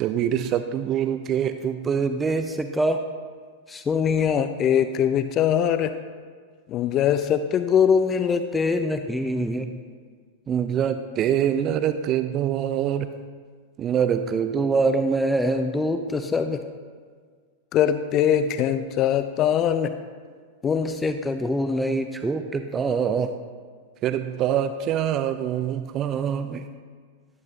कबीर सतगुरु के उपदेश का सुनिया एक विचार। जय सतगुरु मिलते नहीं, जाते नरक द्वार। नरक द्वार में दूत सब करते खेचा तान। उनसे कभू नहीं छूटता, फिरता चारों खाने।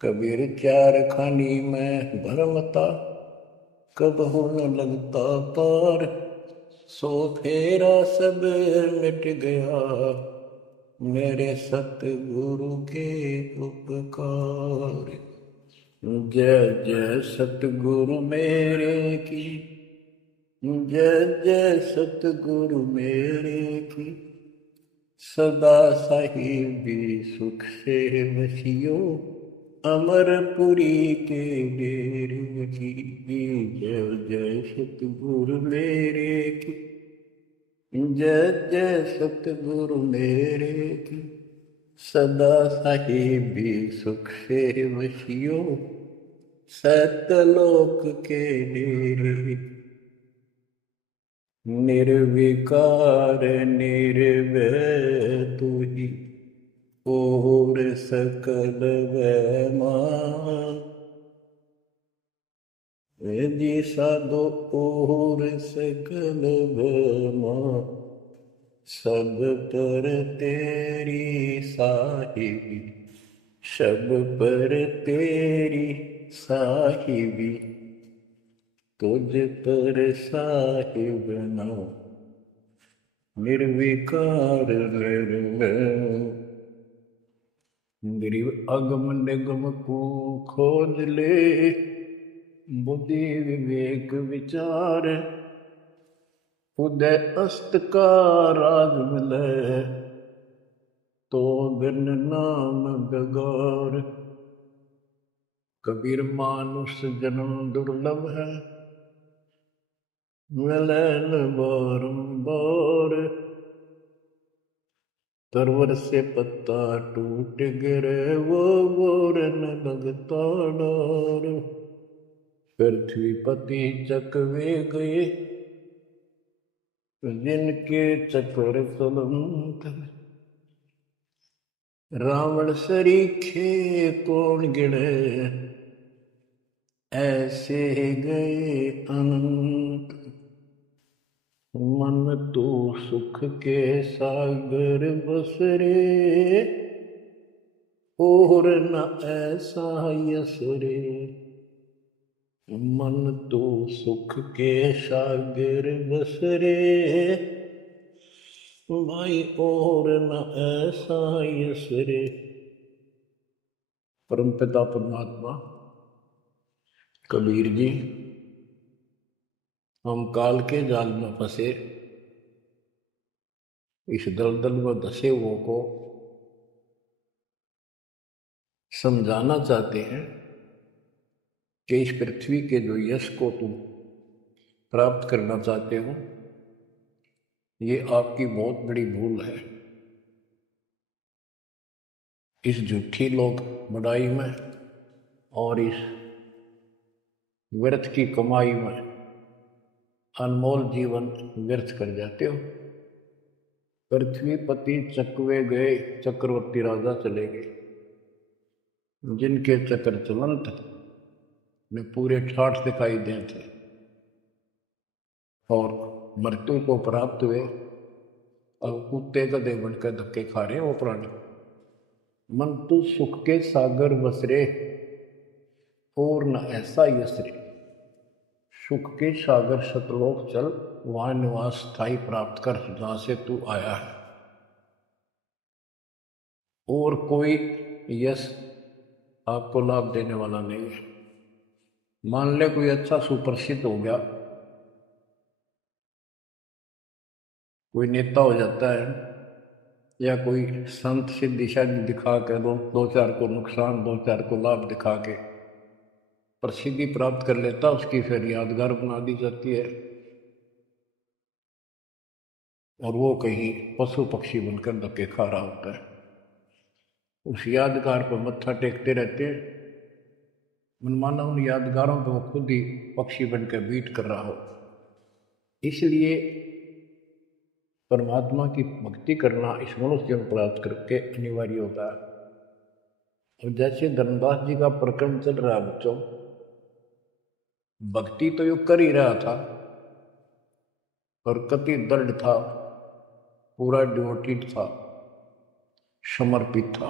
कबीर चार खानी में भरमता, कबहू न लगता पार। सो फेरा सब मिट गया, मेरे सतगुरु के उपकार। जय जय सतगुरु मेरे की, जय जय सतगुरु मेरे की। सदा साहिबी सुख से वसियो, अमरपुरी के डेरे की। जय जय सतगुरु मेरे की, जय जय सतगुरु मेरे की। सदा साहिबी सुख से वसियो, सतलोक के डेरे। निर्विकार निर्भय तू ही, और सकल वैमान। जी साधो और सकल वैमान। सब पर तेरी साहिबी, सब पर तेरी साहिबी। तुझ पर साहिब नाम, निर्विकार निर्भय। गिरिव अगम निगम को खोज ले, बुद्धि विवेक विचार। उदय अस्त का राज मिले, तो बिन नाम बेगार। कबीर मानुष जन्म दुर्लभ है, मिले न बारंबार। तरवर से पत्ता टूट गिरे, वो बोर न लगता डार। पृथ्वीपति चकवे गए, जिनके चक्र चलंत। रावण सरीखे कौन गिने, ऐसे गए अनंत। मन तो सुख के सागर बसरे, और न ऐसा यस रे। मन तो सुख के सागर बसरे, भाई और न ऐसा यस रे। परमपिता परमात्मा कबीर जी, हम काल के जाल में फंसे इस दलदल में धसे हुओं को समझाना चाहते हैं कि इस पृथ्वी के जो यश को तुम प्राप्त करना चाहते हो, ये आपकी बहुत बड़ी भूल है। इस झूठी लोक बड़ाई में और इस व्यर्थ की कमाई में अनमोल जीवन व्यर्थ कर जाते हो। पृथ्वीपति चकवे गए, चक्रवर्ती राजा चले गए, जिनके चक्र चलंत में पूरे ठाठ दिखाई दे थे और मृत्यु को प्राप्त हुए। और कुत्ते गधे बनकर धक्के खा रहे वो प्राणी। मन तो सुख के सागर बसरे, और न ऐसा यसरे। सुख के सागर सतलोक चल, वहां निवास स्थायी प्राप्त कर जहां से तू आया है। और कोई यश आपको लाभ देने वाला नहीं है। मान ले कोई अच्छा सुप्रसिद्ध हो गया, कोई नेता हो जाता है, या कोई संत सिद्धि शादी दिखा के दो चार को नुकसान, दो चार को लाभ दिखा के प्रसिद्धि प्राप्त कर लेता, उसकी फिर यादगार बना दी जाती है और वो कहीं पशु पक्षी बनकर धक्के खा रहा होता है। उस यादगार पर मत्था टेकते रहते हैं, मनमाना उन यादगारों पे वो खुद ही पक्षी बनकर बीट कर रहा हो। इसलिए परमात्मा की भक्ति करना इस मनुष्य जन्म प्राप्त करके अनिवार्य होता है। और जैसे धर्मदास जी का प्रकरण चल रहा है बच्चों, भक्ति तो यो कर ही रहा था और कति दृढ़ था, पूरा डिवोटेड था, समर्पित था।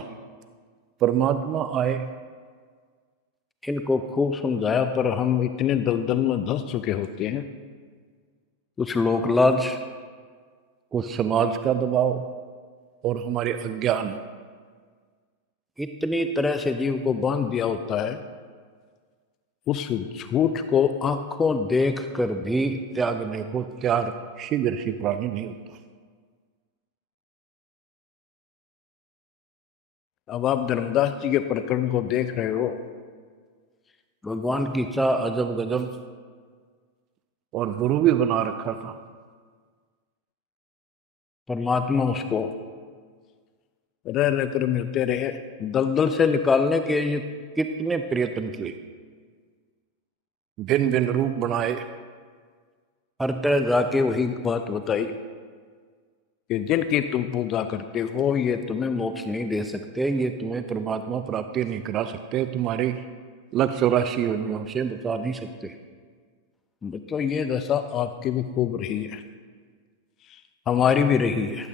परमात्मा आए, इनको खूब समझाया, पर हम इतने दलदल में धंस चुके होते हैं, कुछ लोकलाज, कुछ समाज का दबाव और हमारे अज्ञान इतनी तरह से जीव को बांध दिया होता है, उस झूठ को आंखों देख कर भी त्यागने को तैयार शीघ्र सी प्राणी नहीं होता। अब आप धर्मदास जी के प्रकरण को देख रहे हो, भगवान की चाह अजब गजब, और गुरु भी बना रखा था। परमात्मा उसको रह रह कर मिलते रहे, दलदल से निकालने के ये कितने प्रयत्न किए, भिन्न भिन्न रूप बनाए, हर तरह जाके वही बात बताई कि जिनकी तुम पूजा करते हो ये तुम्हें मोक्ष नहीं दे सकते, ये तुम्हें परमात्मा प्राप्ति नहीं करा सकते, तुम्हारी 184 योनियों से बता नहीं सकते। तो ये दशा आपकी भी खूब रही है, हमारी भी रही है।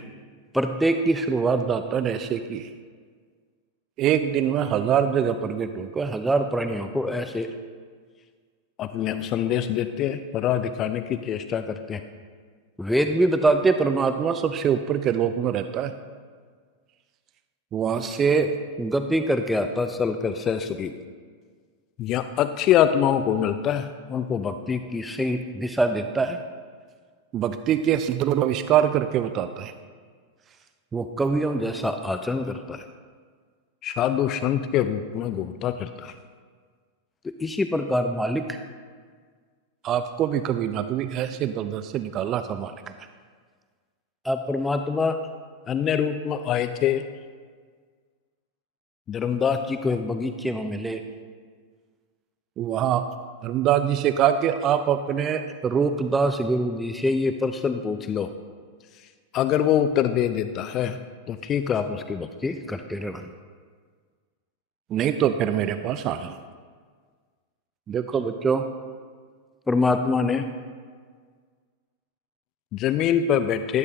प्रत्येक की शुरुआत दाता ने ऐसे की, एक दिन में 1000 जगह प्रकट होकर 1000 प्राणियों को ऐसे अपने संदेश देते हैं, राह दिखाने की चेष्टा करते हैं। वेद भी बताते परमात्मा सबसे ऊपर के लोक में रहता है, वहां से गति करके आता चल कर सहसरी, यहाँ अच्छी आत्माओं को मिलता है, उनको भक्ति की सही दिशा देता है, भक्ति के सूत्रों का आविष्कार करके बताता है, वो कवियों जैसा आचरण करता है, साधु संत के रूप में घूमता करता है। तो इसी प्रकार मालिक आपको भी कभी ना कभी ऐसे दलदल से निकाला था मालिक ने। अब परमात्मा अन्य रूप में आए थे, धर्मदास जी को एक बगीचे में मिले, वहां धर्मदास जी से कहा कि आप अपने रूपदास गुरु जी से ये प्रश्न पूछ लो, अगर वो उत्तर दे देता है तो ठीक है, आप उसकी भक्ति करते रहना, नहीं तो फिर मेरे पास आना। देखो बच्चों, परमात्मा ने जमीन पर बैठे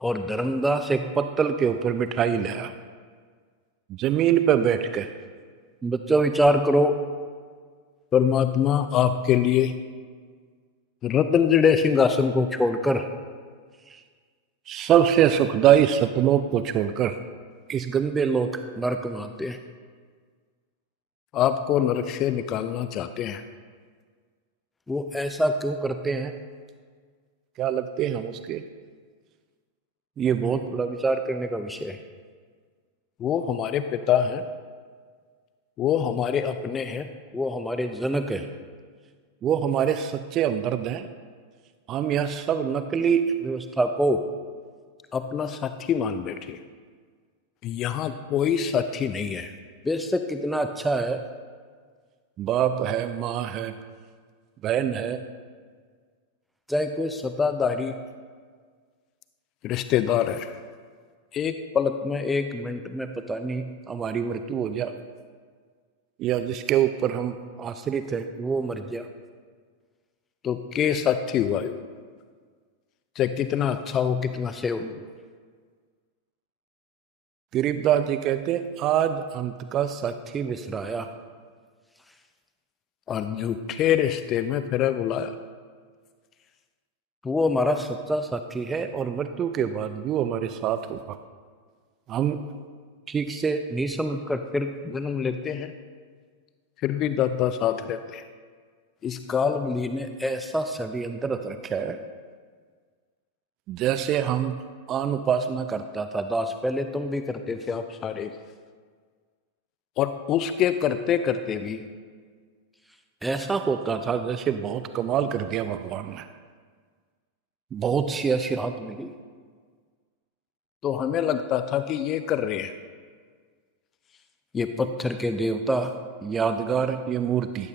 और धर्मदास एक पत्तल के ऊपर मिठाई लाया, जमीन पर बैठ कर। बच्चों विचार करो, परमात्मा आपके लिए रत्न जड़े सिंहासन को छोड़कर, सबसे सुखदायी सतलोक को छोड़कर इस गंदे लोक नरक में आते हैं, आपको नरक से निकालना चाहते हैं। वो ऐसा क्यों करते हैं, क्या लगते हैं हम उसके, ये बहुत बड़ा विचार करने का विषय है। वो हमारे पिता हैं, वो हमारे अपने हैं, वो हमारे जनक हैं, वो हमारे सच्चे हमदर्द हैं। हम यह सब नकली व्यवस्था को अपना साथी मान बैठे। यहाँ कोई साथी नहीं है, बेशक कितना अच्छा है, बाप है, माँ है, बहन है, चाहे कोई सत्ताधारी रिश्तेदार है, एक पलक में, एक मिनट में पता नहीं हमारी मृत्यु हो जाए, या जिसके ऊपर हम आश्रित हैं वो मर गया, तो के साथी हुआ, चाहे कितना अच्छा हो, कितना सेव हो। गरीबदास जी कहते, आज अंत का साथी बिसराया और झूठे रिश्ते में फिर बुलाया। तो वो हमारा सच्चा साथी है और मृत्यु के बाद भी वो हमारे साथ होगा। हम ठीक से नहीं समझ कर फिर जन्म लेते हैं, फिर भी दाता साथ रहते हैं। इस कालबली ने ऐसा षड्यंत्र रच रखा है, जैसे हम आन उपासना करता था दास, पहले तुम भी करते थे आप सारे, और उसके करते करते भी ऐसा होता था जैसे बहुत कमाल कर दिया भगवान ने, बहुत सी आशीर्वाद मिली, तो हमें लगता था कि ये कर रहे हैं। ये पत्थर के देवता, यादगार, ये मूर्ति।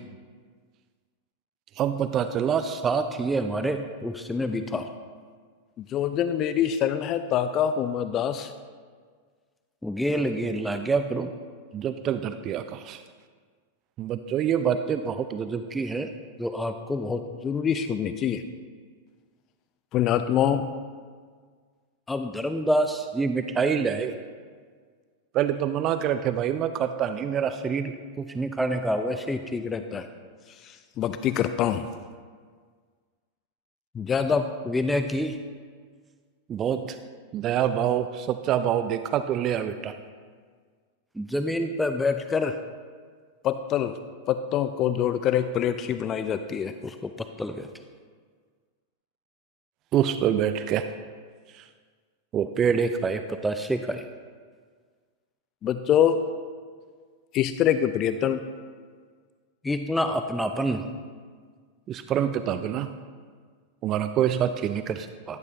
अब पता चला साथ ये हमारे उसमें भी था। जो जन मेरी शरण है ताका हूं मैं दास, गेल गेल ला गया करो जब तक धरती आकाश। बच्चों, ये बातें बहुत गजब की हैं जो आपको बहुत जरूरी सुननी चाहिए। पुण्यात्माओं, अब धर्मदास जी मिठाई लाए। पहले तो मना कर रखे, भाई मैं खाता नहीं, मेरा शरीर कुछ नहीं खाने का, वैसे ही ठीक रहता है, भक्ति करता हूँ। ज्यादा विनय की, बहुत दया भाव, सच्चा भाव देखा तो ले आ बेटा। जमीन पर बैठकर पत्तों को जोड़कर एक प्लेट सी बनाई जाती है, उसको पत्तल कहते हैं। उस पर बैठ के वो पेड़े खाए, पताशे खाए। बच्चों, इस तरह के प्रियतन, इतना अपनापन इस परम पिता बिना हमारा कोई साथी नहीं कर सकता।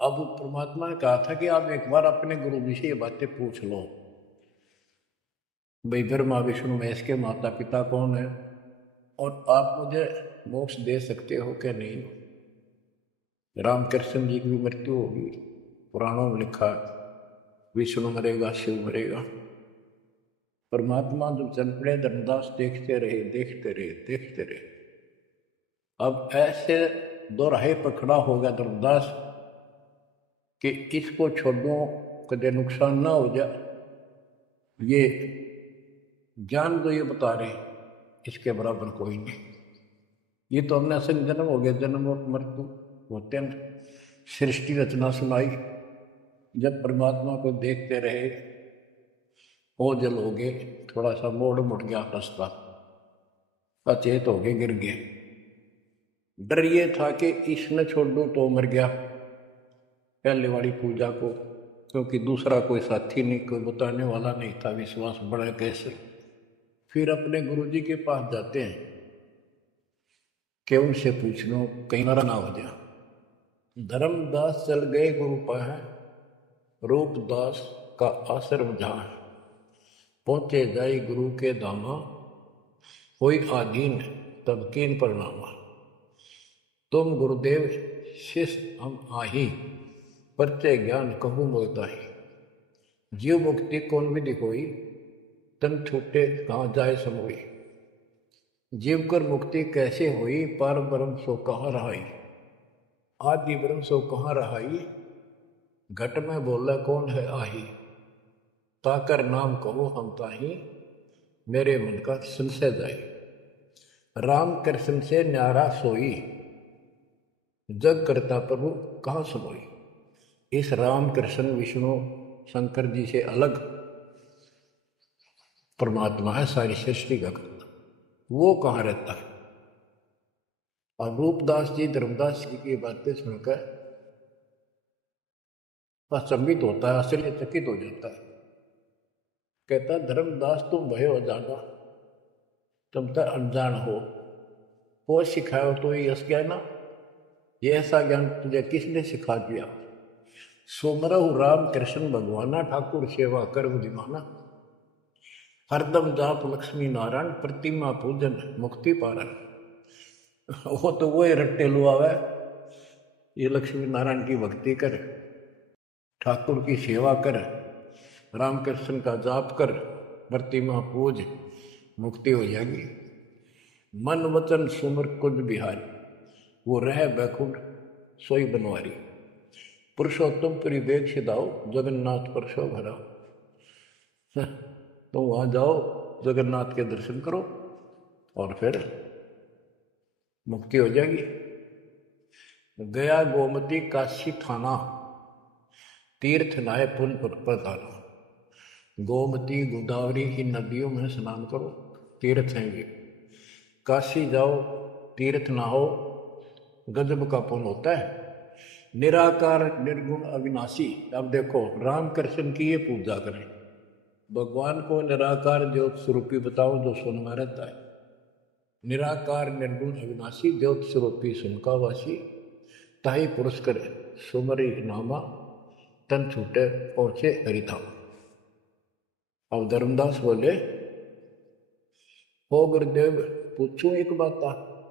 अब परमात्मा ने कहा था कि आप एक बार अपने गुरु जी से ये बातें पूछ लो, भाई ब्रह्मा विष्णु महेश के माता पिता कौन है, और आप मुझे मोक्ष दे सकते हो क्या नहीं। रामकृष्ण जी की भी मृत्यु होगी, पुराणों में लिखा, विष्णु मरेगा, शिव मरेगा। परमात्मा जब चल पड़े, धर्मदास देखते रहे, देखते रहे, देखते रहे। अब ऐसे दो राहे पर खड़ा हो गया धर्मदास कि इसको छोड़ो, कदे नुकसान ना हो जाए। ये ज्ञान जो ये बता रहे, इसके बराबर कोई नहीं। ये तो हमने असंग जन्म हो गया, जन्म और मृत्यु होते हैं। सृष्टि रचना सुनाई, जब परमात्मा को देखते रहे, ओझल हो गए, थोड़ा सा मोड़ मुड़ गया रास्ता, अचेत हो गए, गिर गए। डर ये था कि इसने छोड़ दूं तो मर गया पहले वाली पूजा को, क्योंकि दूसरा कोई साथी नहीं, कोई बताने वाला नहीं था, विश्वास बढ़े कैसे। फिर अपने गुरुजी के पास जाते हैं कि उनसे पूछ लो कहीं ना हो जाए। धर्मदास चल गए गुरु पाए, रूपदास का आश्रम जहाँ, पहुंचे जाई गुरु के धामा, कोई आधीन तब कीन प्रणामा। तुम गुरुदेव शिष्य हम आही, परचे ज्ञान कहूँ बोलता ही। जीव मुक्ति कौन विधि कोई, तन छूटे कहाँ जाए समोई। जीव कर मुक्ति कैसे हुई, पार ब्रह्म सो कहाँ रहाई। आदि ब्रह्म सो कहाँ रहाई, घट में बोला कौन है आही। ताकर नाम कहो हम ताही, मेरे मन का संशय जाए। राम कृष्ण से न्यारा सोई, जग करता प्रभु कहाँ सोई। इस राम कृष्ण विष्णु शंकर जी से अलग परमात्मा है, सारी सृष्टि का करता, वो कहाँ रहता है। और रूपदास जी धर्मदास जी की बातें सुनकर अचंभित होता है, आश्चर्यचकित हो जाता है। कहता धर्मदास तुम भय हो जाना, तुम तो अनजान हो सिखाओ तो ये यश ज्ञान, ये ऐसा ज्ञान तुझे किसने सिखा दिया। सोमरहु राम कृष्ण भगवाना, ठाकुर सेवा कर बुद्धिमाना। हरदम जाप लक्ष्मी नारायण, प्रतिमा पूजन मुक्ति पारण। वो तो वो रट्टे लुआवे, ये लक्ष्मी नारायण की भक्ति कर, ठाकुर की सेवा कर, राम कृष्ण का जाप कर, प्रतिमा पूज, मुक्ति हो जाएगी। मन वचन सुमर कुंज बिहारी, वो रह बैकुंठ सोई बनवारी। पुरुषोत्तम पुरी वेग सिधाओ, जगन्नाथ पर शो भरा। तो वहां जाओ, जगन्नाथ के दर्शन करो और फिर मुक्ति हो जाएगी। गया गोमती काशी थाना, तीर्थ नाय पुन प्रधाना। गोमती गोदावरी की नदियों में स्नान करो, तीर्थ हैं ये। काशी जाओ, तीर्थ नहाओ, गजब का पुण्य होता है। निराकार निर्गुण अविनाशी। अब देखो, राम कृष्ण की ये पूजा करें, भगवान को निराकार ज्योत स्वरूपी बताओ जो सुन में रहता है। निराकार निर्गुण अविनाशी, ज्योत स्वरूपी सुनका वासी। ताही पुरुष करे सुमरी नामा, तन छूटे पहुंचे हरिधाम। अब धर्मदास बोले, हो गुरुदेव पूछूं एक बात,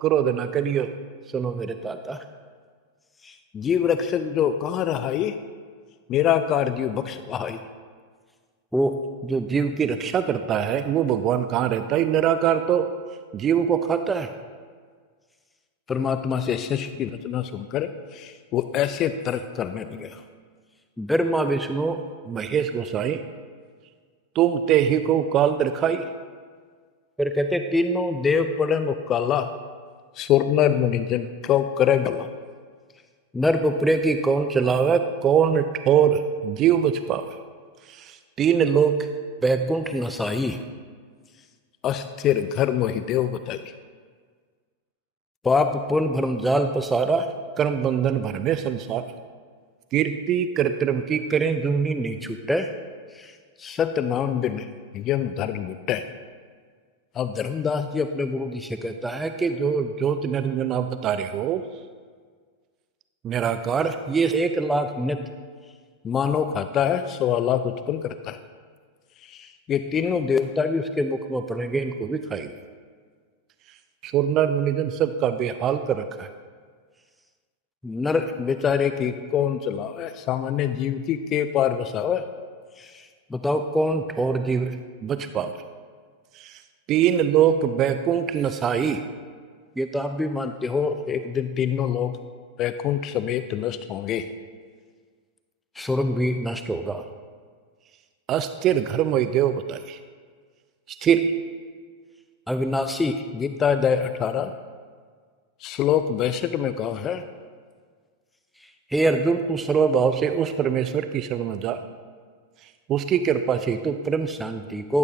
क्रोध न करियो, सुनो मेरे ताता। जीव रक्षक जो कहाँ रहाई, निराकार जीव बख्श पाई। वो जो जीव की रक्षा करता है वो भगवान कहाँ रहता है? निराकार तो जीव को खाता है। परमात्मा से शिष्य की रचना सुनकर वो ऐसे तर्क करने लगा, ब्रह्मा विष्णु महेश गोसाई तुम ते ही को काल दिखाई। फिर कहते तीनों देव पड़े मुकाला, सुर नर मुनिजन क्यों करे भला। नर उपरे की कौन चलावे, कौन ठोर जीव बच पावे। तीन लोक बैकुंठ नसाई, अस्थिर घर मोहि देव बताई। पाप पुण्य भ्रम जाल पसारा, कर्म बंधन भर में संसार। कीर्ति कर्तव्य की करें जुमनी नहीं छूटे, सत नाम बिन यम धर्म लुटे। अब धर्मदास जी अपने गुरु जी से कहता है कि जो ज्योत निरंजन आप बता रहे हो निराकार, ये 1 लाख नित मानव खाता है, 1.25 लाख उत्पन्न करता है। ये तीनों देवता भी उसके मुख में पड़ेंगे, इनको भी खाएंगे। सुरनर मुनिजन सबका बेहाल कर रखा है। नर बेचारे की कौन चलावे, सामान्य जीव की के पार बसावे। बताओ कौन ठोर जीव बच पावे। 3 लोक बैकुंठ नसाई, ये तो आप भी मानते हो एक दिन तीनों लोग बैकुंठ समेत नष्ट होंगे, स्वर्ग भी नष्ट होगा। अस्थिर घर मई देव बताई। स्थिर अविनाशी, गीता अध्याय 18 श्लोक 62 में कहा है, हे अर्जुन तू सर्वभाव से उस परमेश्वर की शरण में जा, उसकी कृपा से तू परम शांति को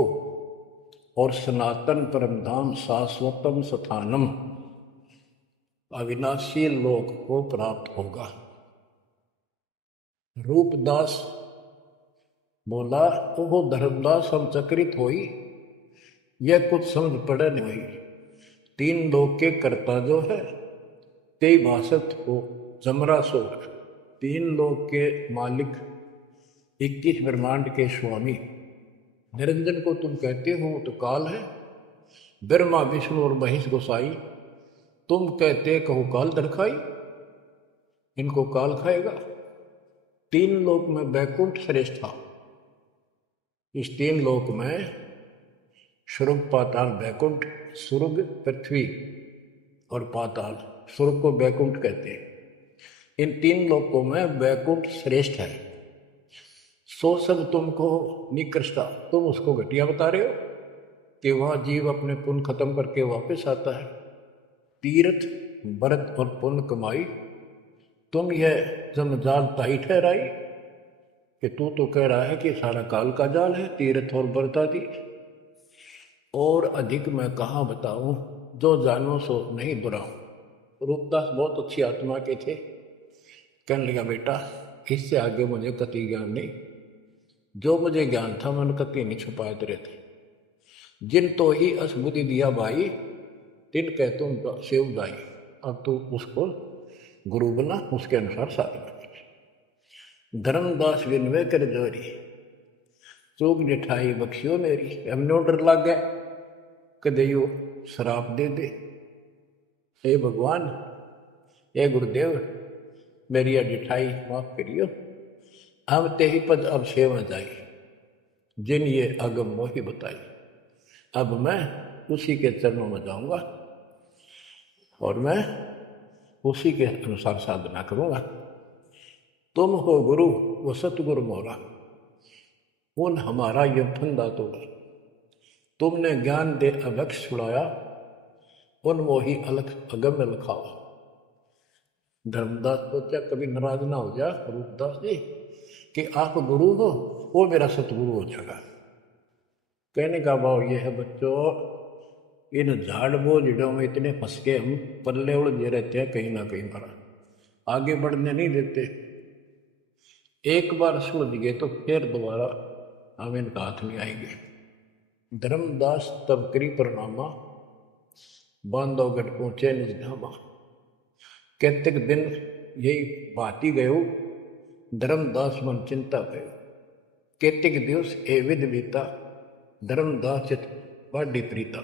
और सनातन परम धाम शाश्वतम स्थानम अविनाशी लोक को प्राप्त होगा। रूपदास बोला, वो धर्मदास हम चक्रित होई, यह कुछ समझ पड़े नहीं। 3 लोक के कर्ता जो है ते भाषत हो जमरा सो। 3 लोक के मालिक 21 ब्रह्मांड के स्वामी निरंजन को तुम कहते हो तो काल है। ब्रह्मा विष्णु और महेश गोसाई तुम कहते कहो काल दरखाई, इनको काल खाएगा। 3 लोक में बैकुंठ श्रेष्ठ था। इस 3 लोक में स्वर्ग पाताल बैकुंठ, स्वर्ग पृथ्वी और पाताल, स्वर्ग को बैकुंठ कहते हैं। इन 3 लोकों में बैकुंठ श्रेष्ठ है। सो सब तुमको निकृष्टा, तुम उसको घटिया बता रहे हो कि वहां जीव अपने पुण्य खत्म करके वापस आता है। तीर्थ व्रत और पुण्य कमाई, तुम यह जमजाल ताई ठहराई कि तू तो कह रहा है कि सारा काल का जाल है तीर्थ और व्रत आदि। और अधिक मैं कहाँ बताऊं, जो जानो सो नहीं बुराऊं। रूपदास बहुत अच्छी आत्मा के थे, कहने लगा बेटा इससे आगे मुझे कति ज्ञान नहीं, जो मुझे ज्ञान था मैंने कति नहीं छुपाए तेरे थे। जिन तो ही असबुद्धि दिया भाई, तिन कह तुम सेव दाई। अब तू उसको गुरु बना, उसके अनुसार साधना कर। धर्मदास विनवे कर जोरी, चूक निठाई बख्शियो मेरी। हमने डर लग गया कदे यो शराब दे दे। हे भगवान, हे गुरुदेव, मेरी डिठाई माफ करियो। हम ते ही पद अब सेवा जाई, जिन ये अगम मोही बताई। अब मैं उसी के चरणों में जाऊंगा और मैं उसी के अनुसार साधना करूंगा। तुम हो गुरु वो सतगुरु मोरा, उन हमारा ये फंदा तोड़ा। तुमने ज्ञान दे अलक्ष छुड़ाया, उन मोही अलख अगम में लखावा। धर्मदास सोचा कभी नाराज ना हो जा रूपदास जी कि आप गुरु हो, वो मेरा सतगुरु हो जाएगा। कहने का भाव ये है बच्चों, इन झाड़ बोझड़ों में इतने फंस के हम पल्ले उलझे रहते हैं, कहीं ना कहीं हमारा आगे बढ़ने नहीं देते। एक बार सुलझ गए तो फिर दोबारा हम इनका हाथ में आएंगे। धर्मदास तब करी प्रणामा, बांधवगढ़ पहुंचे निजधामा। कैतक दिन यही बाती गयो, धर्मदास मन चिंता भयो। कैतक दिवस ए विध बीता, धर्मदास चित बाडी प्रीता।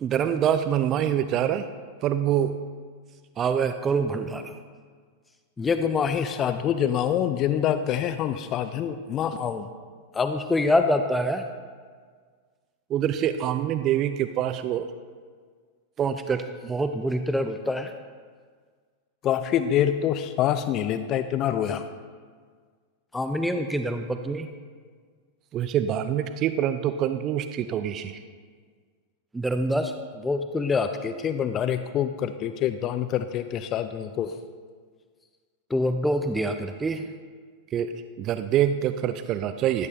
धर्मदास मन माही विचारा, प्रभु आवे करो भंडारा। यज्ञ माही साधु जमाऊं, जिंदा कहे हम साधन मां आऊं। अब उसको याद आता है, उधर से आमनी देवी के पास वो पहुंचकर बहुत बुरी तरह रोता है। काफी देर तो सांस नहीं लेता, इतना रोया। आमनी उनकी धर्मपत्नी वैसे धार्मिक थी परंतु कंजूस थी थोड़ी सी। धर्मदास बहुत खुले हाथ के थे, भंडारे खूब करते थे, दान करते थे साधुओं को। तो वो टोक दिया करती कि घर देख कर खर्च करना चाहिए।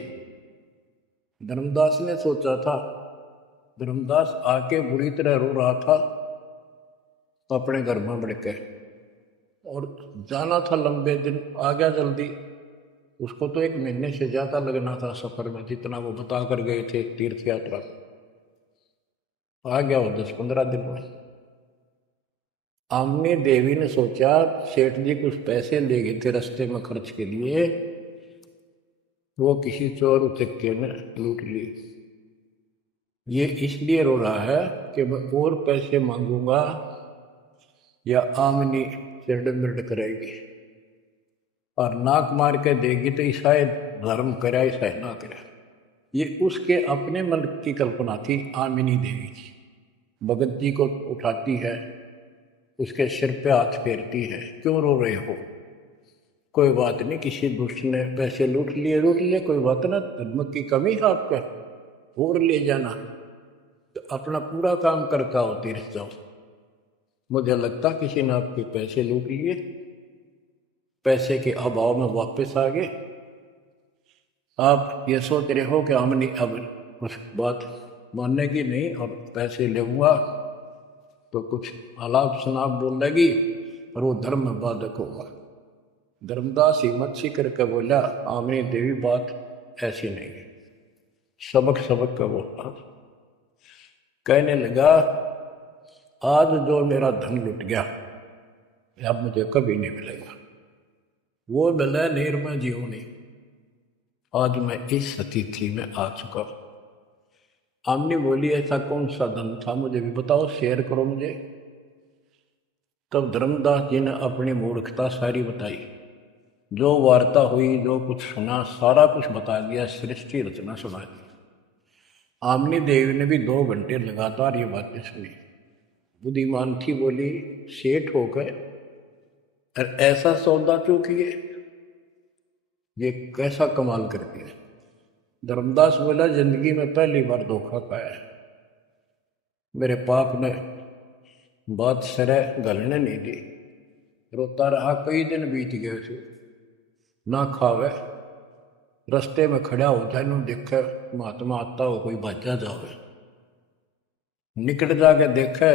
धर्मदास ने सोचा था, धर्मदास आके बुरी तरह रो रहा था अपने घर में बढ़ के, और जाना था लंबे दिन, आ गया जल्दी। उसको तो 1 महीने से ज्यादा लगना था सफर में, जितना वो बता कर गए थे तीर्थ यात्रा। आ गया वो 10-15 दिन में। आमनी देवी ने सोचा, सेठ जी कुछ पैसे ले गए थे रास्ते में खर्च के लिए, वो किसी चोर उचक्के ने लूट लिए। ये इसलिए रो रहा है कि मैं और पैसे मांगूंगा या आमनी चिरड मिरड करेगी, और नाक मार के देगी तो ईसाई धर्म करे ईसाई ना करे। ये उसके अपने मन की कल्पना थी। आमिनी देवी की भगत जी को उठाती है, उसके सिर पे हाथ फेरती है, क्यों रो रहे हो, कोई बात नहीं, किसी दुष्ट ने पैसे लूट लिए, कोई बात ना, धर्म की कमी है आपका, और ले जाना, तो अपना पूरा काम करके आओ, तीर्थ जाओ। मुझे लगता किसी ने आपके पैसे लूट लिए, पैसे के अभाव में वापस आ गए। आप ये सोच रहे हो कि आमनी अब कुछ बात मानेगी नहीं और पैसे लेऊंगा तो कुछ आलाप शनाप बोलेगी और वो धर्म में बाधक होगा। धर्मदास हिम्मत सी करके बोला, आमनी देवी बात ऐसी नहीं है। सबक का बोला, कहने लगा, आज जो मेरा धन लुट गया अब मुझे कभी नहीं मिलेगा, वो मिले नीर में जीव नहीं। आज मैं इस अतिथि में आ चुका हूं। आमनी बोली, ऐसा कौन सा धन था, मुझे भी बताओ, शेयर करो मुझे। तब धर्मदास जी ने अपनी मूर्खता सारी बताई, जो वार्ता हुई, जो कुछ सुना, सारा कुछ बता दिया, सृष्टि रचना सुना दी। आमनी देवी ने भी 2 घंटे लगातार ये बातें सुनी। बुद्धिमान थी, बोली, सेठ होकर और ऐसा सौदा चूकिए, ये कैसा कमाल कर दिया। धर्मदास बोला, जिंदगी में पहली बार धोखा पाया है, मेरे पाप ने बात सरे गलने नहीं दी। रोता रहा, कई दिन बीत गए थे, ना खावे, रस्ते में खड़ा हो जाए, नु देखे महात्मा आता हो, कोई बाजा जावे, निकट जाके देखे,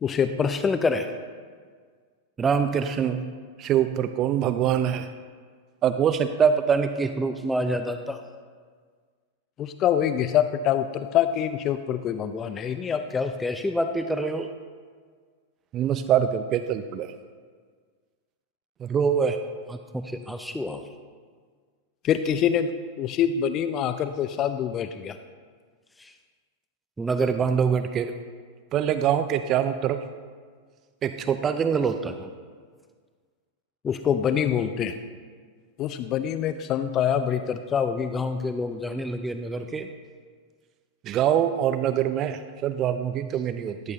उसे प्रश्न करे, राम कृष्ण से ऊपर कौन भगवान है। अब हो सकता पता नहीं किस रूप में आ जाता था, उसका वही घिसा पिटा उत्तर था कि इनसे ऊपर कोई भगवान है ही नहीं, आप क्या कैसी बातें कर रहे हो। नमस्कार करके चल पड़ा, रोवे, आंखों से आंसू आ। फिर किसी ने उसी बनी में आकर कोई साधु बैठ गया, नगर बांधवगढ़ के पहले गांव के चारों तरफ एक छोटा जंगल होता था, उसको बनी बोलते हैं। उस बनी में एक संत आया, बड़ी चर्चा होगी, गांव के लोग जाने लगे, नगर के। गांव और नगर में श्रद्धालुओं की कमी नहीं होती।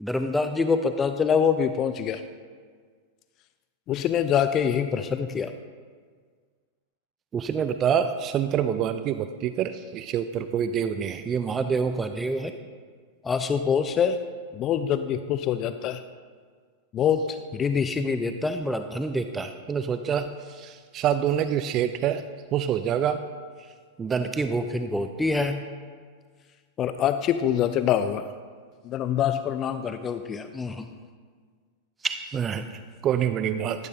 धर्मदास जी को पता चला, वो भी पहुंच गया। उसने जाके यही प्रश्न किया, उसने बताया, शंकर भगवान की भक्ति कर, इससे ऊपर कोई देव नहीं है, ये महादेवों का देव है, आशुतोष है, बहुत जल्दी खुश हो जाता है, बहुत रिद्धि सिद्धि देता है, बड़ा धन देता है। मैंने सोचा साधु ने कि सेठ है, खुश हो जाएगा, धन की भूख इनको होती है और अच्छी पूजा चढ़ा होगा। धर्मदास प्रणाम करके उठिया, कोई नहीं बनी बात।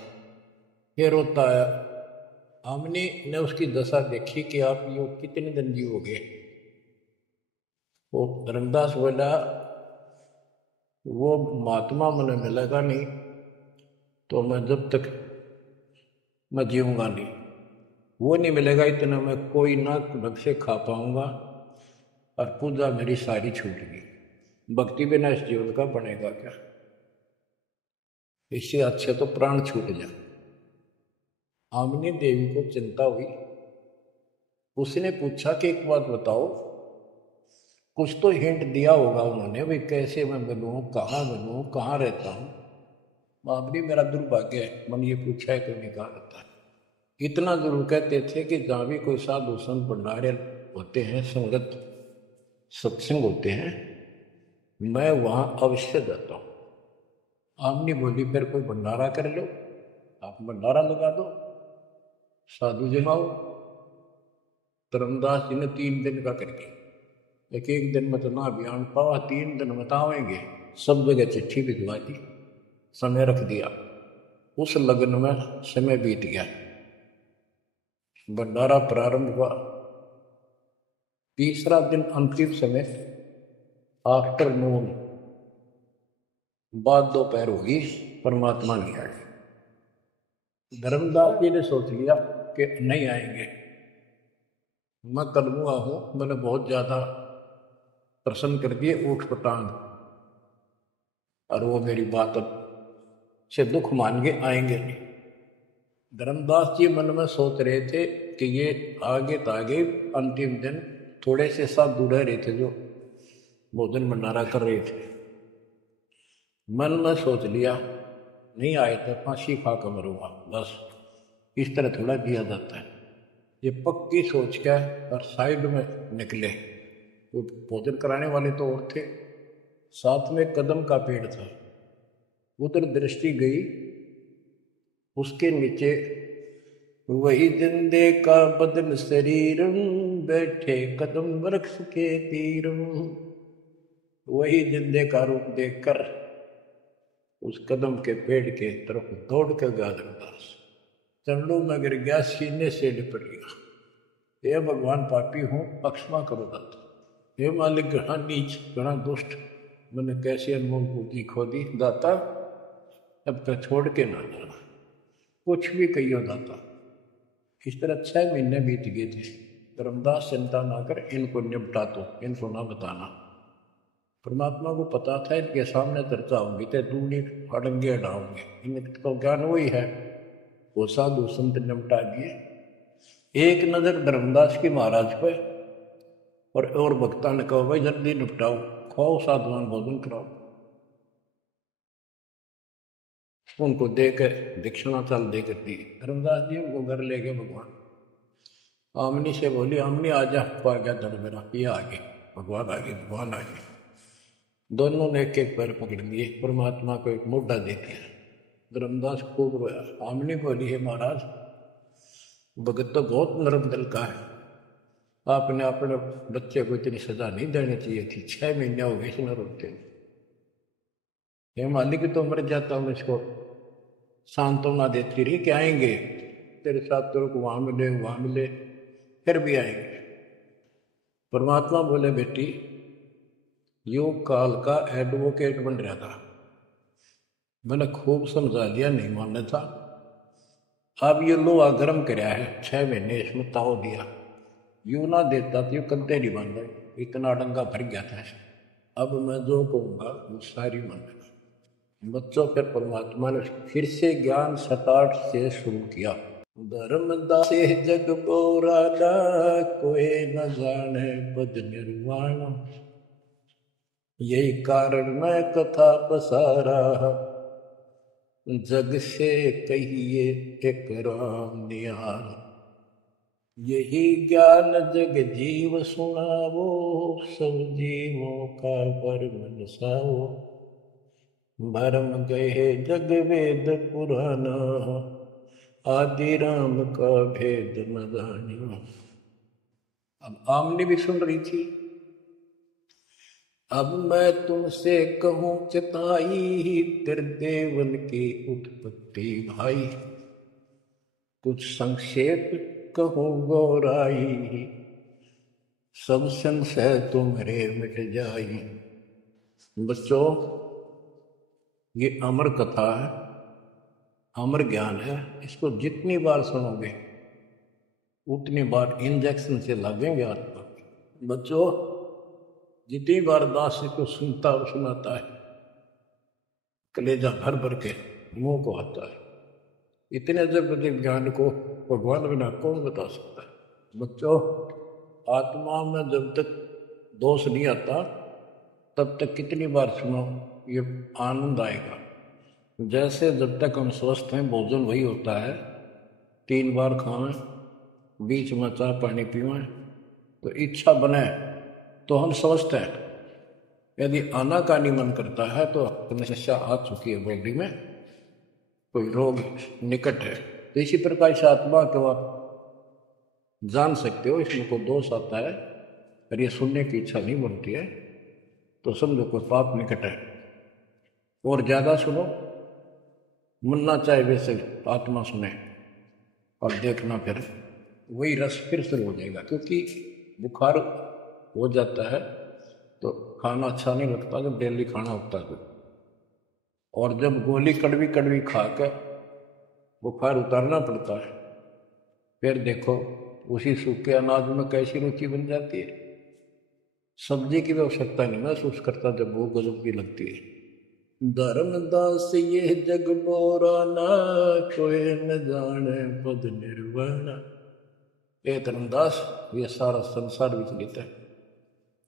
ये रोता है। आमनी ने उसकी दशा देखी कि आप ये कितने दिन जीवोगे। वो धर्मदास बोला, वो महात्मा मुझे मिलेगा नहीं तो मैं जब तक मैं जीऊंगा नहीं, वो नहीं मिलेगा, इतना मैं कोई ना ढंग से खा पाऊंगा और पूजा मेरी सारी छूट गई। भक्ति बिना इस जीवन का बनेगा क्या? इससे अच्छे तो प्राण छूट जाए। आमनी देवी को चिंता हुई। उसने पूछा कि एक बात बताओ, कुछ तो हिंट दिया होगा उन्होंने, भाई कैसे मैं बनूं, कहाँ रहता हूँ। आमनी मेरा दुर्भाग्य है, मन ये पूछा है क्यों नहीं कहा रहता है। इतना जरूर कहते थे कि जहाँ भी कोई साधु संत भंडारे होते हैं, संगत सत्संग होते हैं, मैं वहाँ अवश्य जाता हूँ। आमनी बोली फिर कोई भंडारा कर लो, आप भंडारा लगा दो, साधु जमाओ। धर्मदास जी ने 3 दिन का करके, एक दिन में तो ना अभियान पावा, 3 दिन बतावेंगे, सब जगह चिट्ठी भिजवा दी, समय रख दिया। उस लगन में समय बीत गया, भंडारा प्रारंभ हुआ। तीसरा दिन अंतिम समय, आफ्टरनून, बाद दोपहर होगी, परमात्मा नहीं आए। धर्मदास जी ने सोच लिया कि नहीं आएंगे, मैं कलमुआ हूं, मैंने बहुत ज्यादा प्रसन्न कर दिए ऊठ पटांग, और वो मेरी बात से दुख मान के आएंगे नहीं। धर्मदास जी मन में सोच रहे थे कि ये आगे तागे अंतिम दिन थोड़े से साधु रह रहे थे जो भोजन भंडारा कर रहे थे। मन में सोच लिया नहीं आए तो फांसी खा कर मरूंगा, बस इस तरह थोड़ा दिया जाता है। ये पक्की सोच के और साइड में निकले। वो भोजन कराने वाले तो और थे, साथ में कदम का पेड़ था, उधर दृष्टि गई। उसके नीचे वही जिंदे का बदन शरीर, बैठे कदम वृक्ष के तीर। वही जिंदे का रूप देखकर उस कदम के पेड़ के तरफ दौड़ कर गया धर्मदास। चरणों में गिर गया, सीने से लिपट गया। हे भगवान, पापी हूं, क्षमा करो दाता। हे मालिक, घना नीच, घना दुष्ट, मैंने कैसी अनमोल पूंजी खो दी दाता, अब तक छोड़ के ना जाना, कुछ भी कहियो दाता। इस तरह 6 महीने बीत गए थे। धर्मदास चिंता ना कर, इनको निपटा दो, इनको ना बताना। परमात्मा को पता था इनके सामने चर्चा होगी तो दूनी अड़ंगे अड़ाओगे, इनको ज्ञान वही है। वो साधु संत निपटा दिए। एक नजर धर्मदास की महाराज पे और भक्ता ने कहा भाई जल्दी निपटाओ, खाओ साधुवान भोजन कराओ। उनको देकर दक्षिणा चाल देकर दी। धर्मदास जी उनको घर ले गए भगवान। आमनी से बोली, आमनी आजा, आ गया धन मेरा, ये आगे भगवान आगे, भगवान आगे। दोनों ने एक एक पैर पकड़ लिए, परमात्मा को एक मोटा दे दिया। धर्मदास खूब रोया। आमनी बोली, है महाराज, भगत तो बहुत नरम दिल का है, आपने अपने बच्चे को इतनी सजा नहीं देनी चाहिए थी। 6 महीने हो गए इसने रोते। हे मालिक, तो मर जाता हूँ, इसको सांत्वना देती रही कि आएंगे तेरे साथ, तेरे को वहां मिले, फिर भी आएंगे। परमात्मा बोले, बेटी योग काल का एडवोकेट बन रहा था, मैंने खूब समझा दिया, नहीं मानना था। अब ये लोहा गर्म कराया है, 6 महीने इसमें ताव दिया, यू ना देता तो यू कद्दे नहीं बन रहे, इतना डंगा भर गया था। अब मैं जो कहूँगा वो सारी मान लेना। बच्चों, फिर परमात्मा ने फिर से ज्ञान 7-8 से शुरू किया। धर्मदास जग बोराना, कोई न जाने पद निर्वाण, यही कारण मैं कथा पसारा, जग से कहिए एक राम निहार। यही ज्ञान जग जीव सुनावो, सब जीवों का भरम नसाओ। भरम गए जग वेद पुराना, आदि राम का भेद न जानियो। अब आमनी भी सुन रही थी। अब मैं तुमसे कहूं चिताई, त्रिदेवन की उत्पत्ति भाई, कुछ संक्षेप कहूं गौराई, सब संशय तुम्हारे मिट जाई। बच्चों, ये अमर कथा है, अमर ज्ञान है, इसको जितनी बार सुनोगे उतनी बार इंजेक्शन से लगेंगे आत्मा। बच्चों, जितनी बार दास को सुनता और सुनाता है, कलेजा भर भर के मुंह को आता है। इतने जब ज्ञान को भगवान बिना कौन बता सकता है। बच्चों, आत्मा में जब तक दोष नहीं आता तब तक कितनी बार सुनो, ये आनंद आएगा। जैसे जब तक हम स्वस्थ हैं भोजन वही होता है, 3 बार खाएं, बीच में चाय पानी पीवें, तो इच्छा बने तो हम स्वस्थ हैं। यदि आनाकानी मन करता है तो समस्या आ चुकी है बॉडी में, कोई रोग निकट है। तो इसी प्रकार से आत्मा को आप जान सकते हो, इसमें कोई दोष आता है और ये सुनने की इच्छा नहीं बनती है तो समझो कोई पाप निकट है। और ज़्यादा सुनो, मुन्ना चाहे वैसे आत्मा सुने और देखना, फिर वही रस फिर शुरू हो जाएगा। क्योंकि बुखार हो जाता है तो खाना अच्छा नहीं लगता जब डेली खाना होता है। और जब गोली कड़वी कड़वी खा कर बुखार उतारना पड़ता है, फिर देखो उसी सूखे अनाज में कैसी रुचि बन जाती है। सब्जी की भी आवश्यकता नहीं महसूस करता जब भूख गजब की लगती है। धर्मदास ये जग मोरा ना, कोई न जाने पद निर्वाण। ये धर्मदास, ये सारा संसार विचलित है,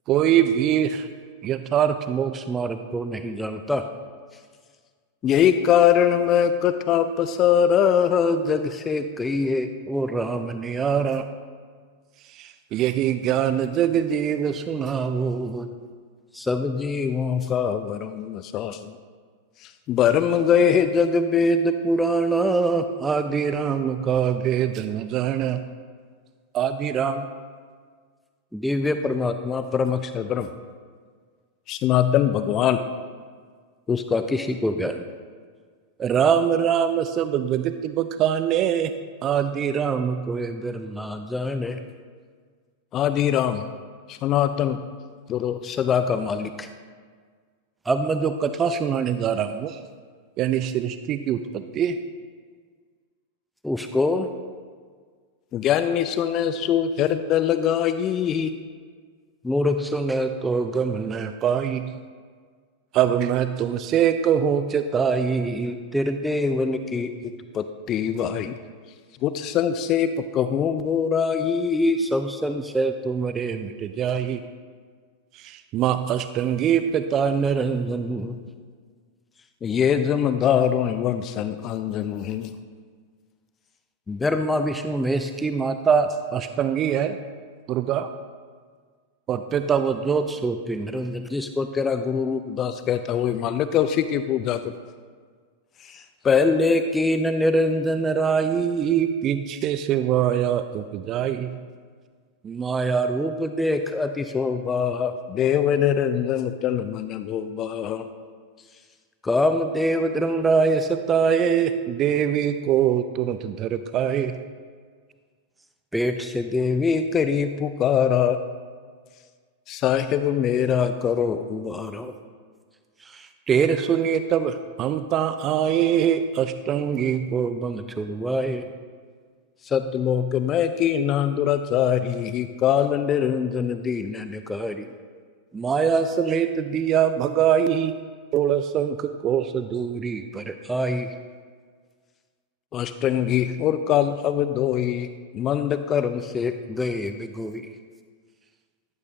कोई भी यथार्थ मोक्ष मार्ग को नहीं जानता। यही कारण मैं कथा पसारा, जग से कहिए वो राम नियारा। यही ज्ञान जग जीव सुनावो, सब जीवों का भरम सार। भरम गए जग वेद पुराणा, आदि राम का भेद न जाना। आदि राम दिव्य परमात्मा परम अक्षर ब्रह्म सनातन भगवान, उसका किसी को ज्ञान। राम राम सब जगत बखाने, आदि राम कोई बिरला जाने। आदि राम सनातन गुरु सदा का मालिक। अब मैं जो कथा सुनाने जा रहा हूं, यानी सृष्टि की उत्पत्ति, उसको ज्ञानी सुने सो हृदय लगाई, मूर्ख सुने तो गम न पाई। अब मैं तुमसे कहूँ चताई, त्रिदेवन की उत्पत्ति भाई। कुछ संक्षेप कहूँ बुराई, सब संशय तुमरे मिट जाई। माँ अष्टंगी पिता निरंजन, ये जमदारों वंशन अंजन। ब्रह्मा विष्णु महेश की माता अष्टंगी है दुर्गा, और पिता वो ज्योत स्वरूपी निरंजन, जिसको तेरा गुरु रूपदास कहता वही मालिक है, उसी की पूजा करो। पहले कीन निरंजन राई, पीछे से माया उपजाई। माया रूप देख अति शोभा, देव निरंजन तन मन लोभा। काम देव धर्मराय सताए, देवी को तुरंत धर खाए। पेट से देवी करी पुकारा, साहिब मेरा करो उबारा। टेर सुनी तब हम ता आए, अष्टंगी को बंद छुड़वाए। सतलोक में की ना दुराचारी, काल निरंजन दीन निकारी। माया समेत दिया भगाई, 16 शंख कोस दूरी पर आई। अष्टंगी और काल अब दोई, मंद कर्म से गए बिगोई।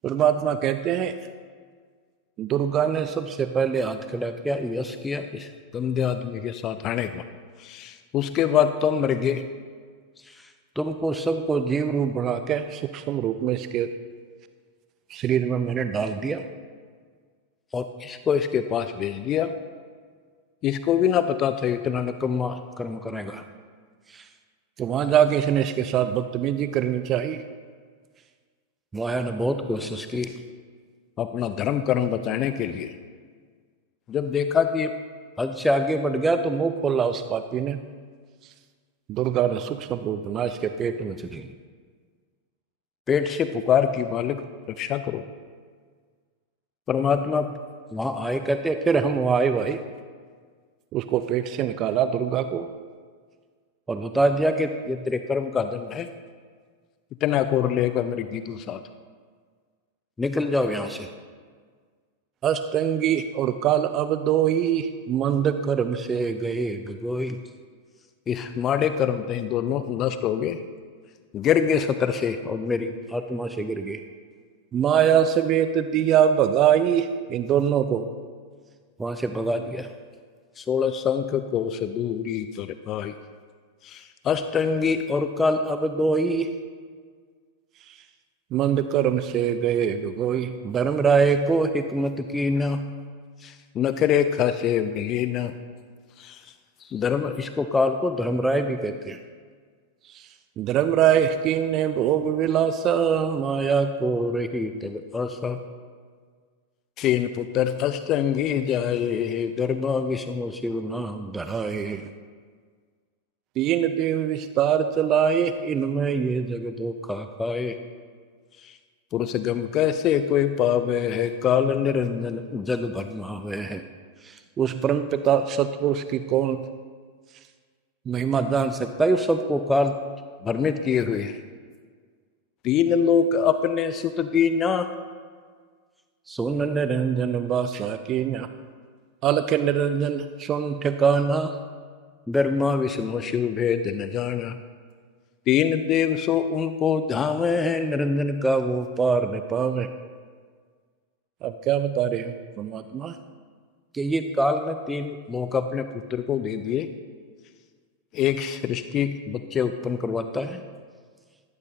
परमात्मा कहते हैं दुर्गा ने सबसे पहले हाथ खड़ा किया, यश किया इस गंदे आदमी के साथ आने का। उसके बाद तुम मर गए, तुमको सबको जीव रूप बना के सूक्ष्म रूप में इसके शरीर में मैंने डाल दिया और इसको इसके पास भेज दिया। इसको भी ना पता था इतना नकम्मा कर्म करेगा, तो वहां जाके इसने इसके साथ बदतमीजी करनी चाहिए। माया ने बहुत कोशिश की अपना धर्म कर्म बचाने के लिए। जब देखा कि हद से आगे बढ़ गया तो मुंह खोला उस पापी ने। दुर्गा ने सूक्ष्म रूप बना इसके पेट में चली, पेट से पुकार की मालिक रक्षा करो। परमात्मा वहां आए, कहते फिर हम वहां आए भाई, उसको पेट से निकाला दुर्गा को और बता दिया कि ये तेरे कर्म का दंड है, इतना कोर लेगा मेरे गीतों साथ, निकल जाओ यहां से। अष्टंगी और काल अब दोई, मंद कर्म से गए गगोई। इस माड़े कर्म से दोनों नष्ट हो गए, गिर गए सतर से और मेरी आत्मा से गिर गए। माया समेत दिया भगाई, इन दोनों को वहां से भगा दिया। 16 शंख को सदूरी पर आई। अष्टंगी और काल अब दोई, मंद कर्म से गए गगोई। धर्मराय को हिकमत की न, नखरे खासे मिली न। धर्म, इसको काल को धर्मराय भी कहते हैं। धर्मराय की ने भोग विलासा, माया को रही तब आशा। 3 पुत्र अष्टंगी जाए, गर्भा विष्णु शिव नाम धराए। 3 देव विस्तार चलाए, इनमें ये जग धोखा खाए। पुरुष गम कैसे कोई पावे है, काल निरंजन जग भरमावे है। उस परम पिता सतपुरुष की कौन महिमा जान सकता है, सबको काल भ्रमित किए हुए है। 3 लोक अपने सुत दीना, सुन निरंजन बासा कीना। अलख निरंजन सुन ठिकाना, ब्रह्मा विष्णु शिव भेद न जाना। 3 देव सो उनको धावे हैं, निरंजन का वो पार न पावे। अब क्या बता रहे हैं परमात्मा कि ये काल ने 3 लोक अपने पुत्र को दे दिए। एक सृष्टि बच्चे उत्पन्न करवाता है,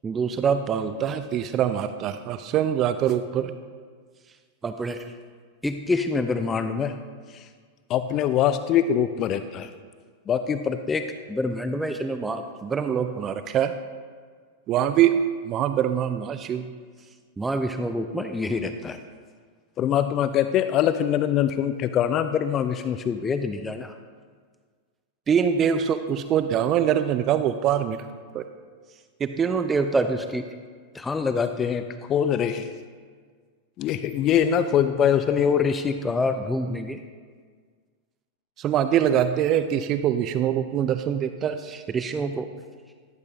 दूसरा पालता है, तीसरा मारता है, और स्वयं जाकर ऊपर अपने 21वें ब्रह्मांड में अपने वास्तविक रूप में रहता है। बाकी प्रत्येक ब्रह्मांड में इसने ब्रह्मलोक बना रखा है, वहाँ भी महाब्रह्मा महाशिव महाविष्णु रूप में यही रहता है। परमात्मा कहते अलख निरंजन सुन ठिकाना, ब्रह्मा विष्णु शिव भेद नहीं जाना। 3 देव सो उसको ध्यान निरंजन का वो पार नहीं। ये तीनों देवता भी उसकी ध्यान लगाते हैं, खोज रहे। ये ना खोज पाए उसने, और ऋषि कहा ढूंढनेंगे। समाधि लगाते हैं, किसी को विष्णु रूप में दर्शन देता है ऋषियों को,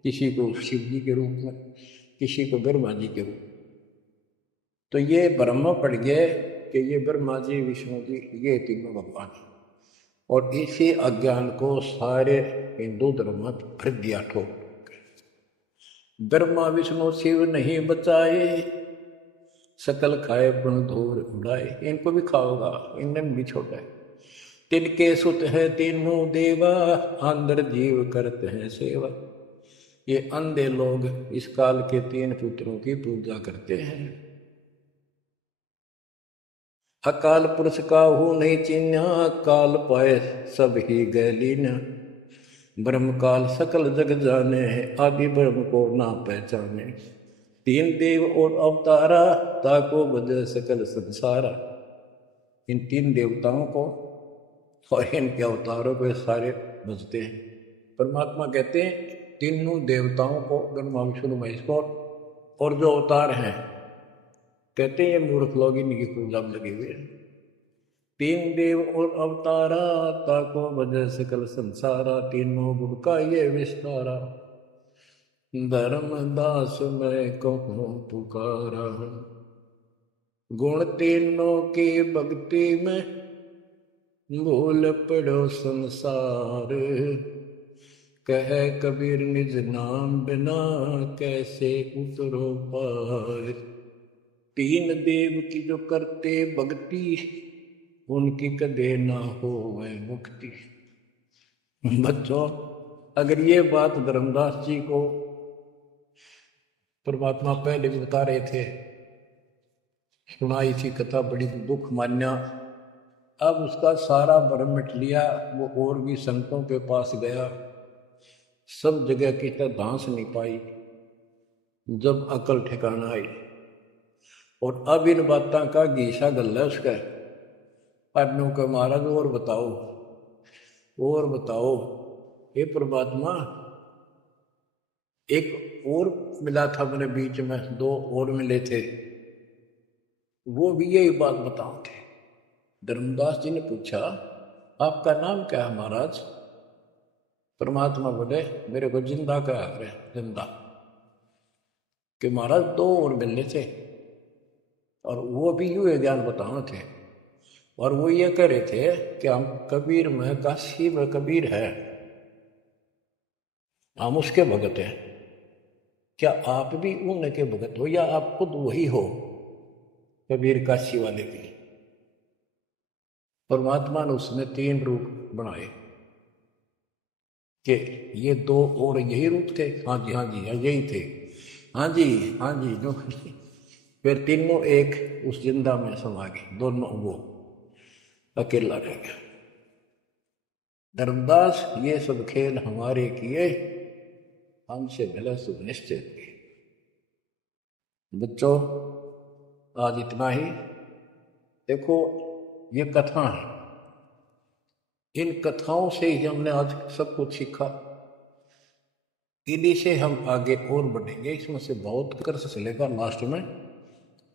किसी को शिव जी के रूप में, किसी को ब्रह्मा जी के रूप में। तो ये ब्रह्म पड़ गए कि ये ब्रह्मा जी विष्णु जी ये तीनों भगवान हैं। और इसी अज्ञान को सारे हिंदू धर्म में भर दिया ठोक। ब्रह्मा विष्णु शिव नहीं बचाए, सकल खाए पुन धूर उड़ाए। इनको भी खाओगा, इन्हें भी छोड़ा है। तिनके सुत है तीनों देवा, अंदर जीव करते हैं सेवा। ये अंधे लोग इस काल के 3 पुत्रों की पूजा करते हैं। अकाल पुरुष का हूँ नहीं चिन्हा, काल पाए सब ही गए लीना। ब्रह्म काल सकल जग जाने, आदि ब्रह्म को ना पहचाने। 3 देव और अवतारा, ताको बजे सकल संसारा। इन 3 देवताओं को और इनके अवतारों को सारे बजते हैं। परमात्मा कहते हैं तीनों देवताओं को, ब्रह्मा विष्णु महेश को, और जो अवतार हैं कहते हैं ये मूर्ख लोग इनकी पूजा में लगे हुए हैं। 3 देव और अवतारा, ताको बजे सकल संसारा। तीनों गुण का ये विस्तारा, धर्मदास मैं कहूँ पुकारा। गुण तीनों की भक्ति में, भूल पड़ो संसार। कह कबीर निज नाम बिना, कैसे उतरो पार। 3 देव की जो करते भक्ति, उनकी कदे ना हो वह मुक्ति। बच्चों, अगर ये बात धर्मदास जी को परमात्मा पहले भी बता रहे थे, सुनाई थी कथा, बड़ी दुख मान्या। अब उसका सारा भ्रम मिट लिया। वो और भी संतों के पास गया, सब जगह की तरह धांस नहीं पाई। जब अकल ठिकाना आई, और अब इन बातों का घीसा गल है उसका। आदमियों को महाराज और बताओ, और बताओ। हे परमात्मा, एक और मिला था मेरे बीच में, 2 और मिले थे, वो भी यही बात बताओ थे। धर्मदास जी ने पूछा आपका नाम क्या है महाराज? परमात्मा बोले मेरे को जिंदा का है, जिंदा। कि महाराज दो और मिलने थे, और वो भी यूँ ज्ञान बताने थे, और वो ये कह रहे थे कि हम कबीर में काशी में कबीर है, हम उसके भगत हैं। क्या आप भी उनके भगत हो या आप खुद वही हो कबीर काशी वाले की? परमात्मा ने उसमें तीन रूप बनाए कि ये दो और यही रूप थे। हाँ जी, हाँ जी, हाँ यही थे, हाँ जी, हाँ जी, जो फिर तीनों एक उस जिंदा में समा गए, दोनों वो अकेला रह गया। धर्मदास ये सब खेल हमारे किए, हमसे भले शुभ निश्चय किए। बच्चों, आज इतना ही। देखो, ये कथा है, इन कथाओं से ही हमने आज सब कुछ सीखा, इन्हीं से हम आगे और बढ़ेंगे। इसमें से बहुत कर चलेगा, लास्ट में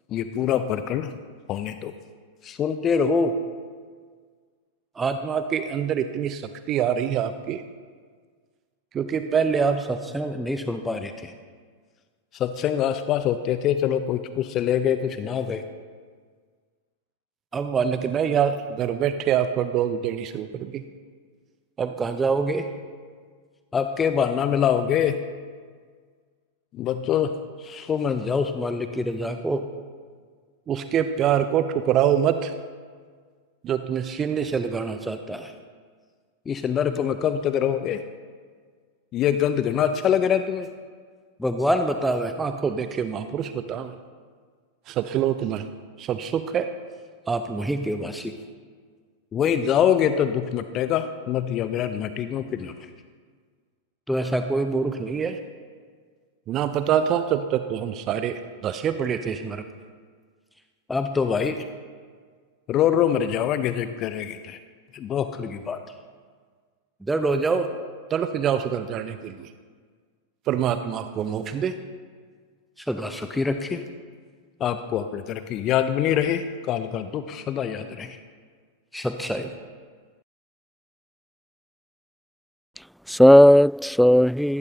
ये पूरा प्रकरण होने दो, सुनते रहो। आत्मा के अंदर इतनी शक्ति आ रही है आपकी, क्योंकि पहले आप सत्संग नहीं सुन पा रहे थे। सत्संग आसपास होते थे, चलो कुछ कुछ चले गए, कुछ ना गए। अब मालिक ने या घर बैठे आपको डोज देनी शुरू कर दी। अब कहाँ जाओगे? आपके बहाना मिलाओगे? बच्चों, समझ जाओ उस मालिक की रजा को, उसके प्यार को ठुकराओ मत, जो तुम्हें सीने से लगाना चाहता है। इस नरक में कब तक रहोगे? ये गंध घना अच्छा लग रहा है तुम्हें? भगवान बतावे, आंखों देखे महापुरुष बतावे, सतलोक में सब सुख है, आप वहीं के वासी, वहीं जाओगे तो दुख मिटेगा, मत या विराट माटी में फिर न। तो ऐसा कोई मूर्ख नहीं है, ना पता था तब तक तो हम सारे दसे पड़े थे इस नरक में। अब तो भाई रो रो मर जाओगे जब करेंगे तो, दो अक्षर की बात है। दर्द हो जाओ, तड़प जाओ उस घर जाने के लिए। परमात्मा आपको मोक्ष दे, सदा सुखी रखे, आपको अपने घर की याद बनी रहे, काल का दुख सदा याद रहे। सत्साई। सत सही।